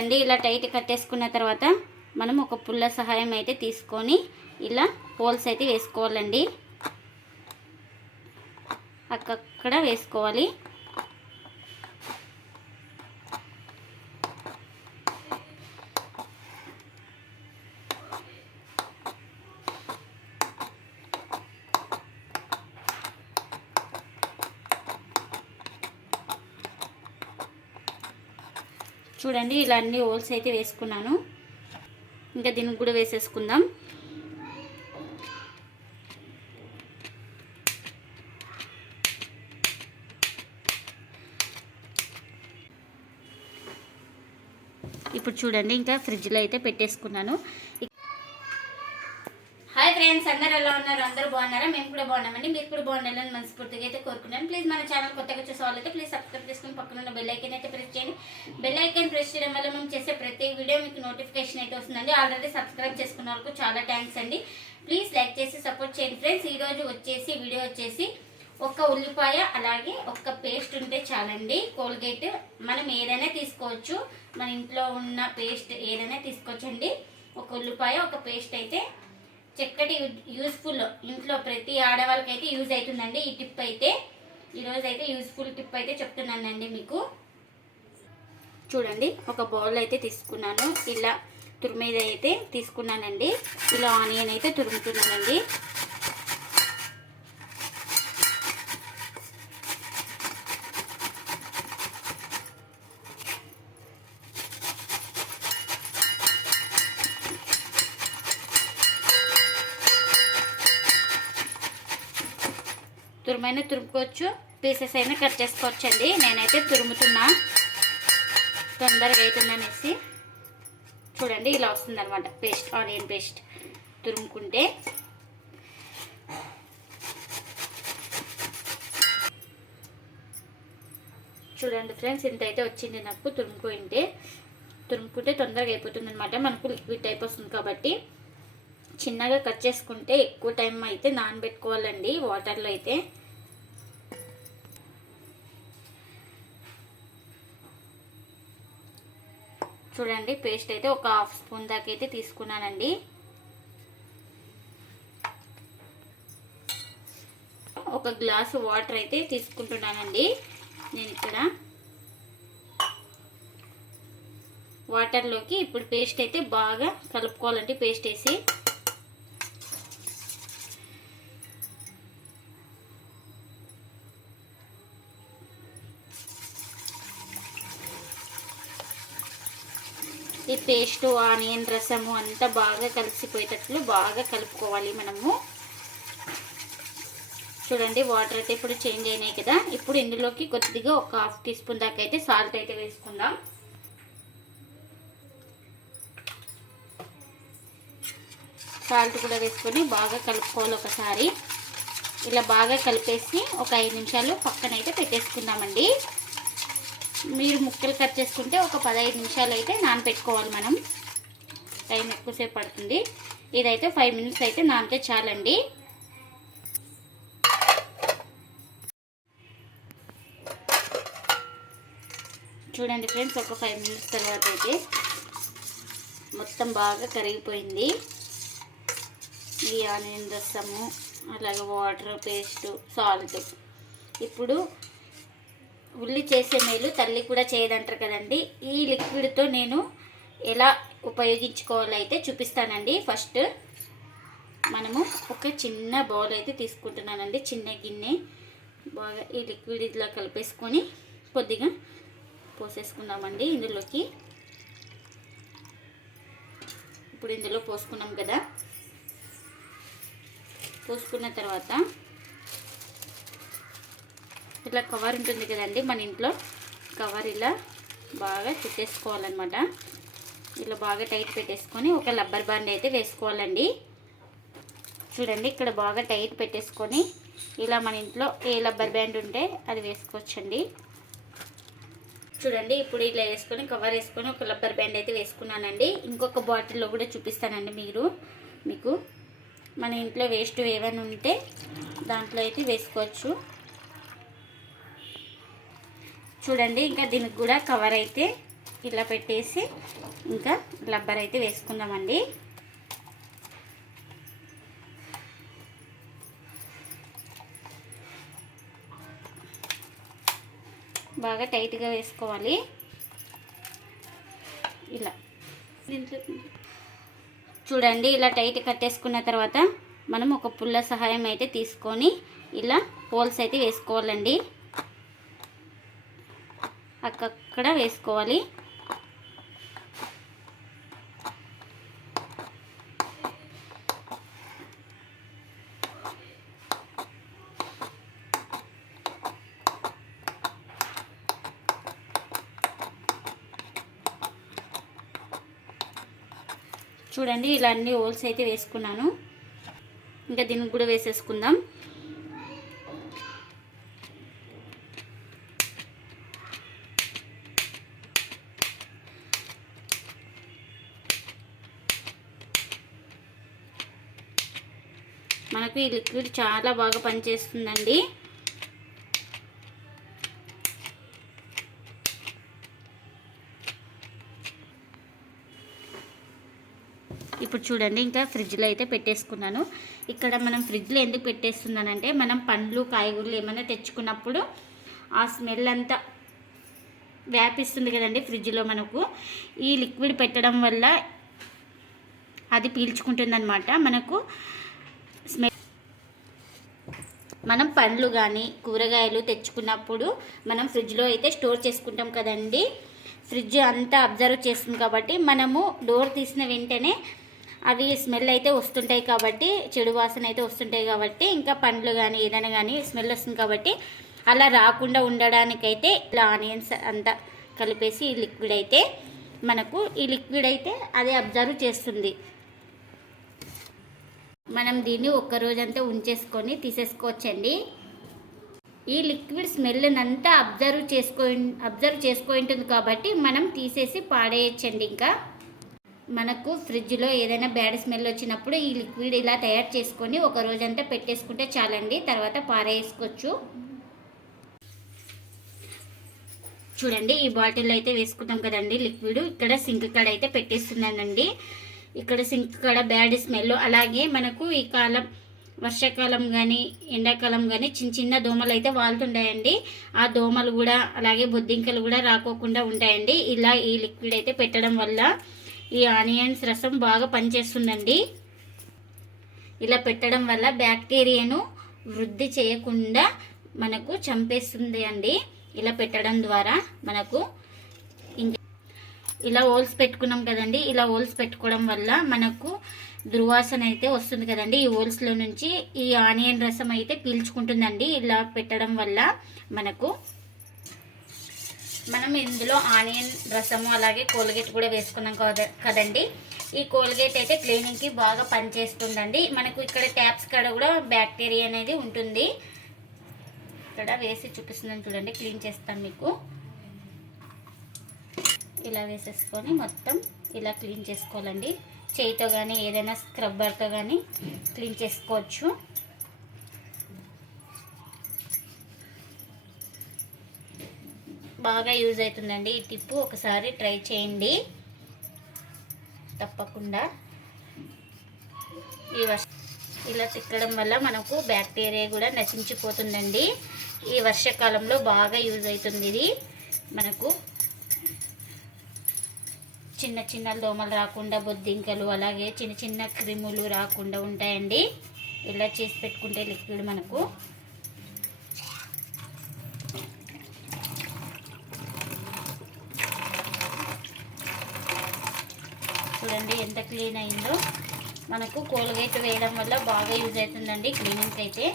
అండి ఇలా టైట్ కట్టేసుకున్న తర్వాత మనం ఒక పుల్ల సహాయం అయితే తీసుకొని ఇలా హోల్స్ అయితే వేసుకోవాలండి. అక్కడ వేసుకోవాలి. చూడండి ఇలా అన్ని హోల్స్ అయితే వేసుకున్నాను. ఇంకా దీనికి కూడా వేసేసుకుందాం. ఇప్పుడు చూడండి ఇంకా ఫ్రిడ్జ్లో అయితే పెట్టేసుకున్నాను. ఫ్రెండ్స్ అందరు ఎలా ఉన్నారు? అందరూ బాగున్నారా? మేము కూడా బాగున్నామండి. మీరు కూడా బాగుండాలని మనస్ఫూర్తిగా అయితే కోరుకున్నాను. ప్లీజ్ మన ఛానల్ కొత్తగా చూసే వాళ్ళైతే ప్లీజ్ సబ్స్క్రైబ్ చేసుకుని పక్కన ఉన్న బెల్ ఐకన్ అయితే ప్రెస్ చేయండి. బెల్ ఐకన్ ప్రెస్ చేయడం వల్ల మేము చేసే ప్రతి వీడియో మీకు నోటిఫికేషన్ అయితే వస్తుందండి. ఆల్రెడీ సబ్స్క్రైబ్ చేసుకున్న వరకు చాలా థ్యాంక్స్ అండి. ప్లీజ్ లైక్ చేసి సపోర్ట్ చేయండి ఫ్రెండ్స్ ఈరోజు వచ్చేసి వీడియో వచ్చేసి ఒక ఉల్లిపాయ అలాగే ఒక పేస్ట్ ఉంటే చాలండి. కోల్గేట్ మనం ఏదైనా తీసుకోవచ్చు. మన ఇంట్లో ఉన్న పేస్ట్ ఏదైనా తీసుకోవచ్చండి. ఒక ఉల్లిపాయ ఒక పేస్ట్ అయితే చక్కటి యూస్ఫుల్ ఇంట్లో ప్రతి ఆడవాళ్ళకి అయితే యూజ్ అవుతుందండి. ఈ టిప్ అయితే ఈరోజు అయితే యూస్ఫుల్ టిప్ అయితే చెప్తున్నానండి మీకు. చూడండి ఒక బౌల్ అయితే తీసుకున్నాను. ఇలా తురిమేది అయితే తీసుకున్నానండి ఇలా ఆనియన్ అయితే తురుముతున్నానండి. తురుమైనా తురుముకోవచ్చు. పీసెస్ అయినా కట్ చేసుకోవచ్చు అండి నేనైతే తురుముతున్నా. తొందరగా అవుతుందనేసి చూడండి ఇలా వస్తుంది అనమాట పేస్ట్ ఆనియన్ పేస్ట్ తురుముకుంటే. చూడండి ఫ్రెండ్స్ ఇంత అయితే వచ్చింది నాకు తురుముకుంటే. తురుముకుంటే తొందరగా అయిపోతుంది అనమాట మనకు లిక్విడ్ టైప్ వస్తుంది కాబట్టి. చిన్నగా కట్ చేసుకుంటే ఎక్కువ టైం అయితే నానబెట్టుకోవాలండి వాటర్లో అయితే. చూడండి పేస్ట్ అయితే ఒక హాఫ్ స్పూన్ దాకా అయితే తీసుకున్నానండి. ఒక గ్లాసు వాటర్ అయితే తీసుకుంటున్నానండి. నేను ఇక్కడ వాటర్లోకి ఇప్పుడు పేస్ట్ అయితే బాగా కలుపుకోవాలండి పేస్ట్ వేసి. ఈ పేస్ట్ ఆనియన్ రసము అంతా బాగా కలిసిపోయేటట్లు బాగా కలుపుకోవాలి మనము. చూడండి వాటర్ అయితే ఇప్పుడు చేంజ్ అయినాయి కదా. ఇప్పుడు ఇందులోకి కొద్దిగా ఒక హాఫ్ టీ స్పూన్ దాకా అయితే సాల్ట్ అయితే వేసుకుందాం. సాల్ట్ కూడా వేసుకొని బాగా కలుపుకోవాలి ఒకసారి. ఇలా బాగా కలిపేసి ఒక ఐదు నిమిషాలు పక్కనైతే పెట్టేసుకుందామండి. మీరు ముక్కలు కట్ చేసుకుంటే ఒక పదహైదు నిమిషాలు అయితే నానపెట్టుకోవాలి మనం. టైం ఎక్కువసేపు పడుతుంది. ఇదైతే ఫైవ్ మినిట్స్ అయితే నానితే చాలండి. చూడండి ఫ్రెండ్స్ ఒక ఫైవ్ మినిట్స్ తర్వాత అయితే మొత్తం బాగా కరిగిపోయింది. ఈ ఆనియన్ రసము అలాగే వాటర్ పేస్ట్ సాల్ట్. ఇప్పుడు ఉల్లి చేసే మేలు తల్లి కూడా చేయదంటారు కదండి. ఈ లిక్విడ్తో నేను ఎలా ఉపయోగించుకోవాలో అయితే చూపిస్తానండి. ఫస్ట్ మనము ఒక చిన్న బౌల్ అయితే తీసుకుంటున్నానండి. చిన్న గిన్నె బాగా ఈ లిక్విడ్ ఇట్లా కలిపేసుకొని కొద్దిగా పోసేసుకుందామండి ఇందులోకి. ఇప్పుడు ఇందులో పోసుకున్నాం కదా. పోసుకున్న తర్వాత ఇట్లా కవర్ ఉంటుంది కదండి మన ఇంట్లో. కవర్ ఇలా బాగా చుట్టేసుకోవాలన్నమాట. ఇలా బాగా టైట్ పెట్టేసుకొని ఒక రబ్బర్ బ్యాండ్ అయితే వేసుకోవాలండి. చూడండి ఇక్కడ బాగా టైట్ పెట్టేసుకొని ఇలా మన ఇంట్లో ఏ రబ్బర్ బ్యాండ్ ఉంటే అది వేసుకోవచ్చండి. చూడండి ఇప్పుడు ఇలా వేసుకొని కవర్ వేసుకొని ఒక రబ్బర్ బ్యాండ్ అయితే వేసుకున్నానండి. ఇంకొక బాటిల్లో కూడా చూపిస్తానండి మీరు మీకు. మన ఇంట్లో వేస్ట్ ఏమైనా ఉంటే దాంట్లో అయితే వేసుకోవచ్చు. చూడండి ఇంకా దీనికి కూడా కవర్ అయితే ఇలా పెట్టేసి ఇంకా రబ్బర్ అయితే వేసుకుందామండి. బాగా టైట్గా వేసుకోవాలి. ఇలా. దీంట్లో చూడండి ఇలా టైట్ కట్టేసుకున్న తర్వాత మనం ఒక పుల్ల సహాయం అయితే తీసుకొని ఇలా హోల్స్ అయితే వేసుకోవాలండి. అక్కక్కడ వేసుకోవాలి. చూడండి ఇలా అన్ని హోల్స్ అయితే వేసుకున్నాను. ఇంకా దీనికి కూడా వేసేసుకుందాం. మనకు ఈ లిక్విడ్ చాలా బాగా పనిచేస్తుందండి. ఇప్పుడు చూడండి ఇంకా ఫ్రిడ్జ్లో అయితే పెట్టేసుకున్నాను. ఇక్కడ మనం ఫ్రిడ్జ్లో ఎందుకు పెట్టేస్తున్నానంటే మనం పండ్లు కాయగూరలు ఏమైనా తెచ్చుకున్నప్పుడు ఆ స్మెల్ అంతా వ్యాపిస్తుంది కదండి ఫ్రిడ్జ్లో మనకు. ఈ లిక్విడ్ పెట్టడం వల్ల అది పీల్చుకుంటుందన్నమాట. మనకు మనం పండ్లు కానీ కూరగాయలు తెచ్చుకున్నప్పుడు మనం ఫ్రిడ్జ్లో అయితే స్టోర్ చేసుకుంటాం కదండి. ఫ్రిడ్జ్ అంతా అబ్జర్వ్ చేస్తుంది కాబట్టి మనము డోర్ తీసిన వెంటనే అవి స్మెల్ అయితే వస్తుంటాయి కాబట్టి చెడు వాసన అయితే వస్తుంటాయి కాబట్టి ఇంకా పండ్లు కానీ ఏదైనా కానీ స్మెల్ వస్తుంది కాబట్టి అలా రాకుండా ఉండడానికైతే ఇలా ఆనియన్స్ అంతా కలిపేసి ఈ లిక్విడ్ అయితే మనకు ఈ లిక్విడ్ అయితే అదే అబ్జర్వ్ చేస్తుంది. మనం దీన్ని ఒక్కరోజంతా ఉంచేసుకొని తీసేసుకోవచ్చండి. ఈ లిక్విడ్ స్మెల్నంతా అబ్జర్వ్ చేసుకో అబ్జర్వ్ చేసుకుంటుంది కాబట్టి మనం తీసేసి పాడేయచ్చండి ఇంకా. మనకు ఫ్రిడ్జ్లో ఏదైనా బ్యాడ్ స్మెల్ వచ్చినప్పుడు ఈ లిక్విడ్ ఇలా తయారు చేసుకొని ఒక రోజంతా పెట్టేసుకుంటే చాలండి తర్వాత పారేసుకోవచ్చు. చూడండి ఈ బాటిల్ అయితే వేసుకుంటాం కదండి లిక్విడ్. ఇక్కడ సింక్ కాడ అయితే పెట్టేస్తున్నానండి. ఇక్కడ సింక్ కాడ బ్యాడ్ స్మెల్. అలాగే మనకు ఈ కాలం వర్షాకాలం కానీ ఎండాకాలం కానీ చిన్న చిన్న దోమలు అయితే వాళ్తుంటాయండి. ఆ దోమలు కూడా అలాగే బొద్దింకలు కూడా రాకోకుండా ఉంటాయండి. ఇలా ఈ లిక్విడ్ అయితే పెట్టడం వల్ల ఈ ఆనియన్స్ రసం బాగా పనిచేస్తుందండి. ఇలా పెట్టడం వల్ల బ్యాక్టీరియాను వృద్ధి చేయకుండా మనకు చంపేస్తుంది అండి ఇలా పెట్టడం ద్వారా మనకు ఇలా హోల్స్ పెట్టుకున్నాం కదండి. ఇలా హోల్స్ పెట్టుకోవడం వల్ల మనకు దుర్వాసన అయితే వస్తుంది కదండి. ఈ హోల్స్లో నుంచి ఈ ఆనియన్ రసం అయితే పీల్చుకుంటుందండి. ఇలా పెట్టడం వల్ల మనకు మనం ఇందులో ఆనియన్ రసము అలాగే కోల్గేట్ కూడా వేసుకున్నాం కదండి. ఈ కోల్గేట్ అయితే క్లీనింగ్కి బాగా పనిచేస్తుందండి. మనకు ఇక్కడ ట్యాప్స్ కాడ కూడా బ్యాక్టీరియా అనేది ఉంటుంది. ఇక్కడ వేసి చూపిస్తుందని చూడండి. క్లీన్ చేస్తాను మీకు. ఇలా వేసేసుకొని మొత్తం ఇలా క్లీన్ చేసుకోవాలండి. చేయితో కానీ ఏదైనా స్క్రబ్బర్తో కానీ క్లీన్ చేసుకోవచ్చు. బాగా యూజ్ అవుతుందండి ఈ టిప్పు. ఒకసారి ట్రై చేయండి. తప్పకుండా. ఈ వర్ష ఇలా తిక్కడం వల్ల మనకు బ్యాక్టీరియా కూడా నశించిపోతుందండి. ఈ వర్షాకాలంలో బాగా యూజ్ అవుతుంది ఇది. మనకు చిన్న చిన్న దోమలు రాకుండా బొద్దింకలు అలాగే చిన్న చిన్న క్రిములు రాకుండా ఉంటాయండి. ఇలా చేసి పెట్టుకుంటే లిక్విడ్ మనకు చూడండి ఎంత క్లీన్ అయిందో. మనకు కోల్గేట్ వేయడం వల్ల బాగా యూజ్ అవుతుందండి క్లీనింగ్కి అయితే.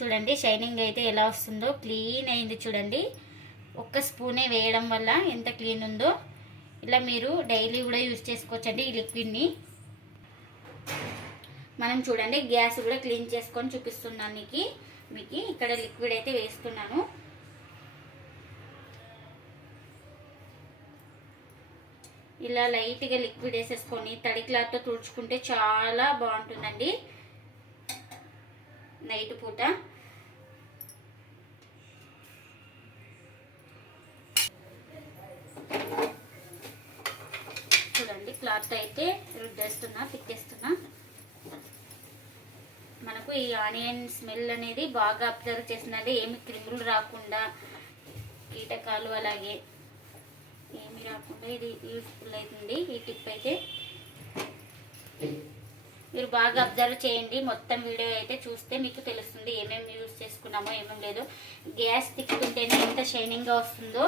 చూడండి షైనింగ్ అయితే ఎలా వస్తుందో క్లీన్ అయింది చూడండి. ఒక్క స్పూనే వేయడం వల్ల ఎంత క్లీన్ ఉందో. ఇలా మీరు డైలీ కూడా యూజ్ చేసుకోవచ్చండి ఈ లిక్విడ్ని. మనం చూడండి గ్యాస్ కూడా క్లీన్ చేసుకొని చూపిస్తున్నాను మీకు మీకు ఇక్కడ లిక్విడ్ అయితే వేస్తున్నాను. ఇలా లైట్గా లిక్విడ్ వేసేసుకొని తడి క్లాత్తో తుడుచుకుంటే చాలా బాగుంటుందండి. నైట్ పూట. క్లాత్ అయితే రుద్దేస్తున్నా పిక్కేస్తున్నా మనకు ఈ ఆనియన్ స్మెల్ అనేది బాగా అబ్జర్వ్ చేసినది. ఏమి క్రిములు రాకుండా కీటకాలు అలాగే ఏమి రాకుండా ఇది యూస్ఫుల్ అవుతుంది ఈ టిప్ అయితే మీరు బాగా అబ్జర్వ్ చేయండి. మొత్తం వీడియో అయితే చూస్తే మీకు తెలుస్తుంది ఏమేమి యూజ్ చేసుకున్నామో ఏమేమి లేదు. గ్యాస్ తిప్పుకుంటేనే ఎంత షైనింగ్గా వస్తుందో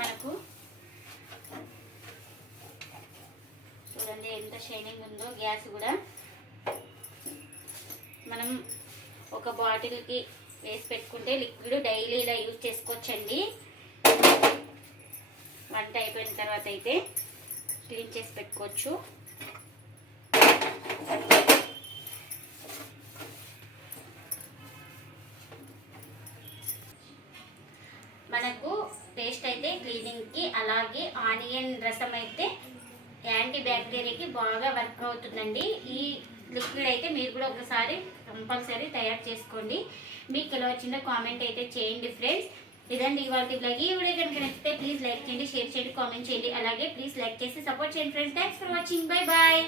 మనకు చూడండి ఎంత షైనింగ్ ఉందో గ్యాస్ కూడా. మనం ఒక బాటిల్కి వేసి పెట్టుకుంటే లిక్విడ్ డైలీ ఇలా యూజ్ చేసుకోవచ్చండి. వంట అయిపోయిన తర్వాత అయితే క్లీన్ చేసి పెట్టుకోవచ్చు. మనకు పేస్ట్ అయితే క్లీనింగ్కి అలాగే ఆనియన్ రసం అయితే యాంటీ బ్యాక్టీరియాకి బాగా వర్క్ అవుతుందండి. ఈ లిక్విడ్ అయితే మీరు కూడా ఒకసారి కంపల్సరీ తయారు చేసుకోండి. మీకు ఎలా వచ్చిందో కామెంట్ అయితే చేయండి ఫ్రెండ్స్. ఇదండి ఇవాళ బ్లాగ్. ఈ వీడియో కనుక నచ్చితే ప్లీజ్ లైక్ చేయండి షేర్ చేయండి కామెంట్ చేయండి. అలాగే ప్లీజ్ లైక్ చేసి సపోర్ట్ చేయండి friends. Thanks for watching bye bye